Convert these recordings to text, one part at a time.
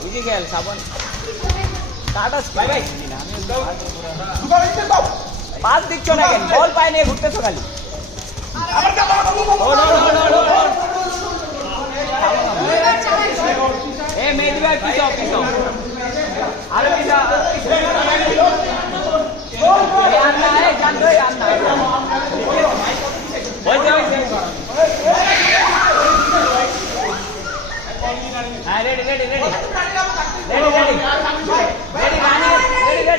বুঝি গেল সাবন কাটাস ভাই ভাই পাস দিচ্ছ না কেন বল পায় নিয়ে ঘুরতেছো খালি এ মেহেদি ভাই পিছাও আরে পিছা আন্না है জানো আন্না হইছে হ্যাঁ রেডি রানি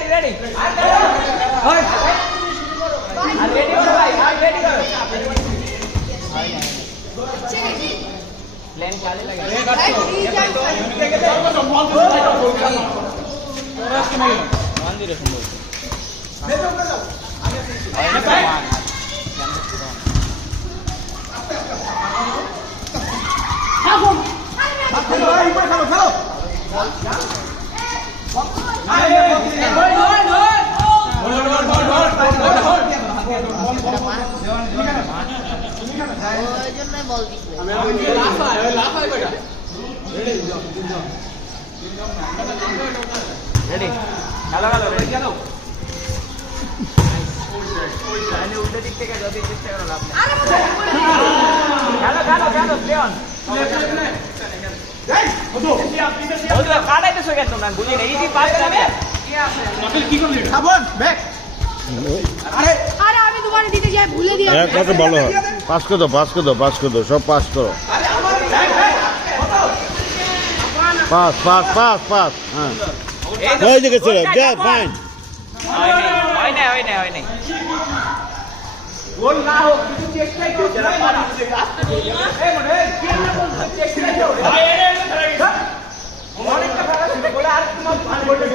রেডি হয় আর রেডি করো ভাই আর রেডি করো প্ল্যান চালে লাগে মন্দিরে সুন্দর রেডি হ্যালো হ্যালো উল্টো দিক থেকে যদি চেষ্টা করো লাভ খেলো প্লেয়ন কাটাইতেছো কেন তোমরা বুঝি না ইজি পাস যাবে কি করলি খাবন ব্যাক আরে আমি তোমারে দিতে যাই ভুলে দিয়ে কত ভালো পাস করে দাও সব পাস করো পাস হ্যাঁ ওই দিকে চলো গেট ফাইন হয় নাই গোল না হোক কিছু চেষ্টাই করো যারা পারি এই মনে কি না বল চেষ্টাই করো ভাই অনেকটা ভালো ছিল বলে আর তোমার ভালো বলতে